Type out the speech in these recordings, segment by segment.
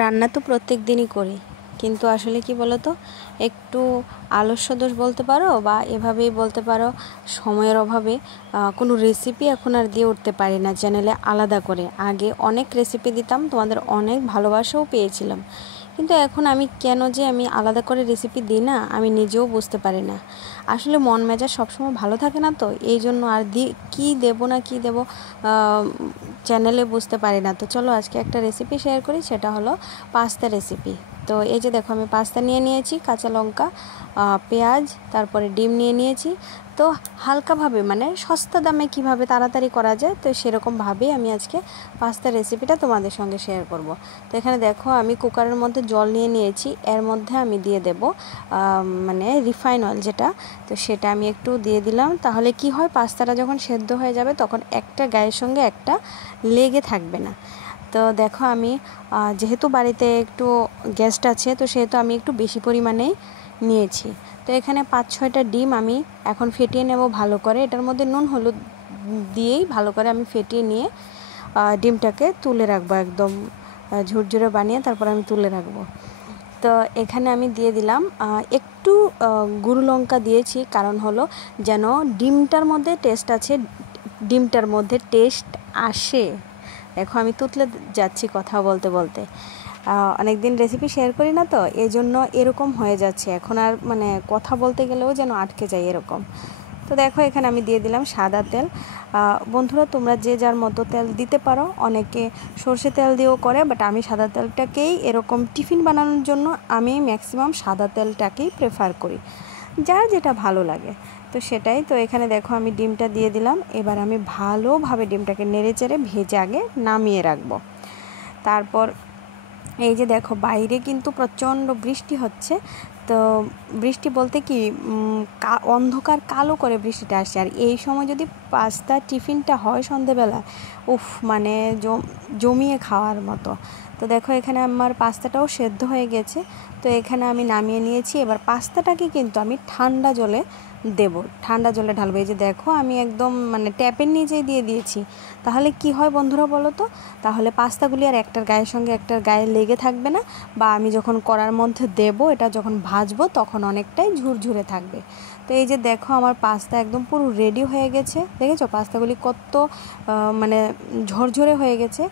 রান্না তো প্রত্যেক দিনই করি, কিন্তু আসলে কি বলো তো, একটু আলস্য দোষ বলতে পারো বা এভাবেই বলতে পারো, সময়ের অভাবে কোনো রেসিপি এখন আর দিয়ে উঠতে পারি না চ্যানেলে আলাদা করে। আগে অনেক রেসিপি দিতাম, তোমাদের অনেক ভালোবাসাও পেয়েছিলাম, কিন্তু এখন আমি কেন যে আমি আলাদা করে রেসিপি দিই না, আমি নিজেও বুঝতে পারি না। আসলে মন মেজাজ সবসময় ভালো থাকে না, তো এই জন্য আর কী দেবো না কী দেবো চ্যানেলে বুঝতে পারি না। তো চলো আজকে একটা রেসিপি শেয়ার করি, সেটা হলো পাস্তা রেসিপি। তো এই যে দেখো, আমি পাস্তা নিয়ে নিয়েছি, কাঁচা লঙ্কা, পেঁয়াজ, তারপরে ডিম নিয়ে নিয়েছি। তো হালকাভাবে মানে সস্তা দামে কিভাবে তাড়াতাড়ি করা যায়, তো সেরকমভাবেই আমি আজকে পাস্তা রেসিপিটা তোমাদের সঙ্গে শেয়ার করব। তো এখানে দেখো, আমি কুকারের মধ্যে জল নিয়ে নিয়েছি, এর মধ্যে আমি দিয়ে দেব মানে রিফাইন অয়েল যেটা, তো সেটা আমি একটু দিয়ে দিলাম। তাহলে কি হয়, পাস্তাটা যখন সেদ্ধ হয়ে যাবে তখন একটা গায়ের সঙ্গে একটা লেগে থাকবে না। তো দেখো, আমি যেহেতু বাড়িতে একটু গেস্ট আছে, তো সেহেতু আমি একটু বেশি পরিমাণেই নিয়েছি। তো এখানে 5-6টা ডিম আমি এখন ফেটিয়ে নেব ভালো করে। এটার মধ্যে নুন হলুদ দিয়েই ভালো করে আমি ফেটিয়ে নিয়ে ডিমটাকে তুলে রাখবো, একদম ঝুরঝুরে বানিয়ে তারপর আমি তুলে রাখবো। তো এখানে আমি দিয়ে দিলাম একটু গুঁড়ো লঙ্কা দিয়েছি, কারণ হলো যেন ডিমটার মধ্যে টেস্ট আছে, ডিমটার মধ্যে টেস্ট আসে। দেখো, আমি তুতলে যাচ্ছি কথা বলতে বলতে, অনেক দিন রেসিপি শেয়ার করি না, তো এই জন্য এরকম হয়ে যাচ্ছে। এখন আর মানে কথা বলতে গেলেও যেন আটকে যায় এরকম। তো দেখো, এখানে আমি দিয়ে দিলাম সাদা তেল। বন্ধুরা, তোমরা যে যার মতো তেল দিতে পারো, অনেকে সর্ষে তেল দিয়েও করে, বাট আমি সাদা তেলটাকেই এরকম টিফিন বানানোর জন্য আমি ম্যাক্সিমাম সাদা তেলটাকেই প্রেফার করি, যার যেটা ভালো লাগে তো সেটাই। তো এখানে দেখো, আমি ডিমটা দিয়ে দিলাম। এবার আমি ভালোভাবে ডিমটাকে নেড়ে চেড়ে ভেজে আগে নামিয়ে রাখবো। তারপর এই যে দেখো, বাইরে কিন্তু প্রচণ্ড বৃষ্টি হচ্ছে। তো বৃষ্টি বলতে কি, অন্ধকার কালো করে বৃষ্টিটা আসছে, আর এই সময় যদি পাস্তা টিফিনটা হয় সন্ধেবেলা, উফ মানে জমিয়ে খাওয়ার মতো। তো দেখো, এখানে আমার পাস্তাটাও সেদ্ধ হয়ে গেছে। তো এখানে আমি নামিয়ে নিয়েছি। এবার পাস্তাটাকে কিন্তু আমি ঠান্ডা জলে দেব, ঠান্ডা জলে ঢালবো। এই যে দেখো, আমি একদম মানে ট্যাপের নিচেই দিয়ে দিয়েছি। তাহলে কি হয় বন্ধুরা বলো তো, তাহলে পাস্তাগুলি আর একটার গায়ের সঙ্গে একটার গায়ে লেগে থাকবে না, বা আমি যখন কড়ার মধ্যে দেব, এটা যখন ভাজবো তখন অনেকটাই ঝুরঝুরে থাকবে। তো এই যে দেখো, আমার পাস্তা একদম পুরো রেডি হয়ে গেছে। দেখেছো পাস্তাগুলি কত মানে ঝরঝরে হয়ে গেছে।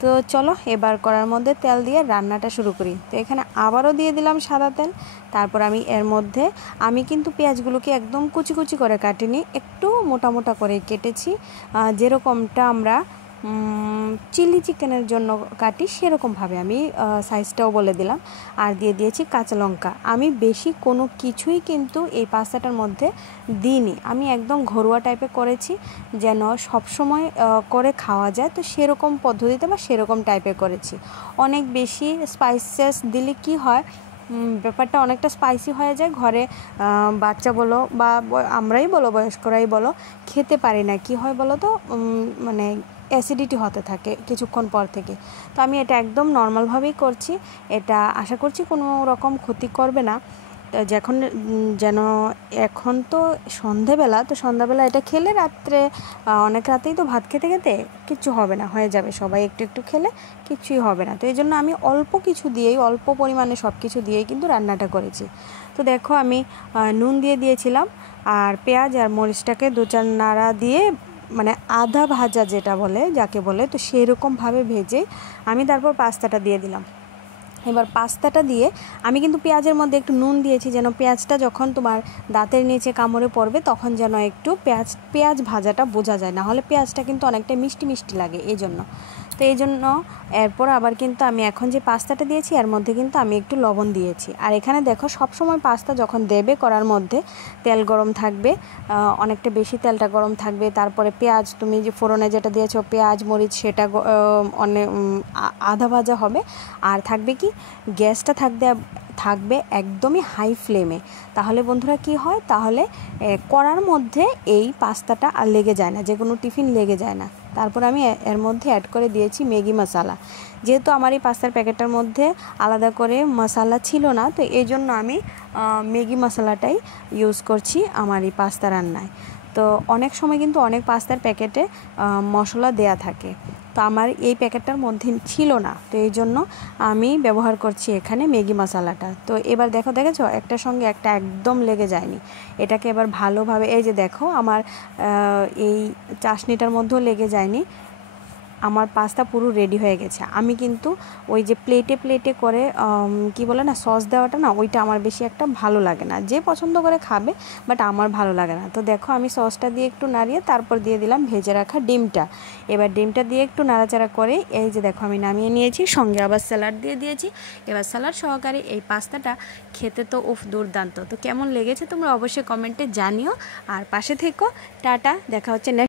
তো চলো এবার কড়ার মধ্যে তেল দিয়ে রান্নাটা শুরু করি। তো এখানে আবারও দিয়ে দিলাম সাদা তেল। তারপর আমি এর মধ্যে কিন্তু পেঁয়াজগুলোকে একদম কুচি কুচি করে কাটিনি, একটু মোটা মোটা করে কেটেছি, যেরকমটা আমরা চিলি চিকেনের জন্য কাটি সেরকমভাবে আমি সাইজটাও বলে দিলাম। আর দিয়ে দিয়েছি কাঁচা লঙ্কা। আমি বেশি কোনো কিছুই কিন্তু এই পাস্তাটার মধ্যে দিইনি, আমি একদম ঘরোয়া টাইপে করেছি, যেন সবসময় করে খাওয়া যায়, তো সেরকম পদ্ধতিতে বা সেরকম টাইপে করেছি। অনেক বেশি স্পাইসেস দিলে কি হয়, ব্যাপারটা অনেকটা স্পাইসি হয়ে যায়, ঘরে বাচ্চা বলো বা আমরাই বলো, বয়স্করাই বলো, খেতে পারি না। কি হয় বলো তো, মানে অ্যাসিডিটি হতে থাকে কিছুক্ষণ পর থেকে। তো আমি এটা একদম নর্মালভাবেই করছি, এটা আশা করছি কোনো রকম ক্ষতি করবে না। যখন যেন এখন তো সন্ধেবেলা, তো সন্ধ্যাবেলা এটা খেলে রাত্রে অনেক রাতেই তো ভাত খেতে খেতে কিচ্ছু হবে না, হয়ে যাবে, সবাই একটু একটু খেলে কিচ্ছুই হবে না। তো এই জন্য আমি অল্প কিছু দিয়েই, অল্প পরিমাণে সব কিছু দিয়েই কিন্তু রান্নাটা করেছি। তো দেখো, আমি নুন দিয়ে দিয়েছিলাম, আর পেঁয়াজ আর মরিচটাকে 2-4 নাড়া দিয়ে, মানে আধা ভাজা যেটা বলে, যাকে বলে, তো সেরকমভাবে ভেজে আমি তারপর পাস্তাটা দিয়ে দিলাম। এবার পাস্তাটা দিয়ে আমি কিন্তু পেঁয়াজের মধ্যে একটু নুন দিয়েছি, যেন পেঁয়াজটা যখন তোমার দাঁতের নিচে কামড়ে পড়বে তখন যেন একটু পেঁয়াজ ভাজাটা বোঝা যায়, না হলে পেঁয়াজটা কিন্তু অনেকটা মিষ্টি মিষ্টি লাগে, এই জন্য। তো এই জন্য এরপর আবার কিন্তু আমি এখন যে পাস্তাটা দিয়েছি এর মধ্যে কিন্তু আমি একটু লবণ দিয়েছি। আর এখানে দেখো, সবসময় পাস্তা যখন দেবে করার মধ্যে তেল গরম থাকবে, অনেকটা বেশি তেলটা গরম থাকবে। তারপরে পেঁয়াজ, তুমি যে ফোড়নে যেটা দিয়েছো পেঁয়াজ মরিচ, সেটা অনেক আধা ভাজা হবে। আর থাকবে কি, গ্যাসটা থাকবে একদমই হাই ফ্লেমে। তাহলে বন্ধুরা কি হয়, তাহলে কড়ার মধ্যে এই পাস্তাটা আর লেগে যায় না, যে কোনো টিফিন লেগে যায় না। তারপর আমি এর মধ্যে অ্যাড করে দিয়েছি ম্যাগি মশলা। যেহেতু আমার এই পাস্তার প্যাকেটটার মধ্যে আলাদা করে মশলা ছিল না, তো এই জন্য আমি ম্যাগি মশলাটাই ইউজ করছি আমার এই পাস্তা রান্নায়। তো অনেক সময় কিন্তু অনেক পাস্তার প্যাকেটে মশলা দেয়া থাকে, তো আমার এই প্যাকেটটার মধ্যে ছিল না, তো এই জন্য আমি ব্যবহার করছি এখানে ম্যাগি মশলাটা। তো এবার দেখেছো একটার সঙ্গে একটা একদম লেগে যায়নি। এটাকে এবার ভালোভাবে, এই যে দেখো আমার এই চাশনিটার মধ্যেও লেগে যায়নি। আমার পাস্তা পুরো রেডি হয়ে গেছে। আমি কিন্তু ওই যে প্লেটে করে কি বলে না সস দেওয়াটা না, ওইটা আমার বেশি একটা ভালো লাগে না। যে পছন্দ করে খাবে, বাট আমার ভালো লাগে না। তো দেখো আমি সসটা দিয়ে একটু নাড়িয়ে তারপর দিয়ে দিলাম ভেজে রাখা ডিমটা। এবার ডিমটা দিয়ে একটু নাড়াচাড়া করে এই যে দেখো আমি নামিয়ে নিয়েছি, সঙ্গে আবার স্যালাড দিয়ে দিয়েছি। এবার স্যালাড সহকারে এই পাস্তাটা খেতে তো দুর্দান্ত। তো কেমন লেগেছে তোমরা অবশ্যই কমেন্টে জানিও, আর পাশে থেকো। টাটা, দেখা হচ্ছে নেক্সট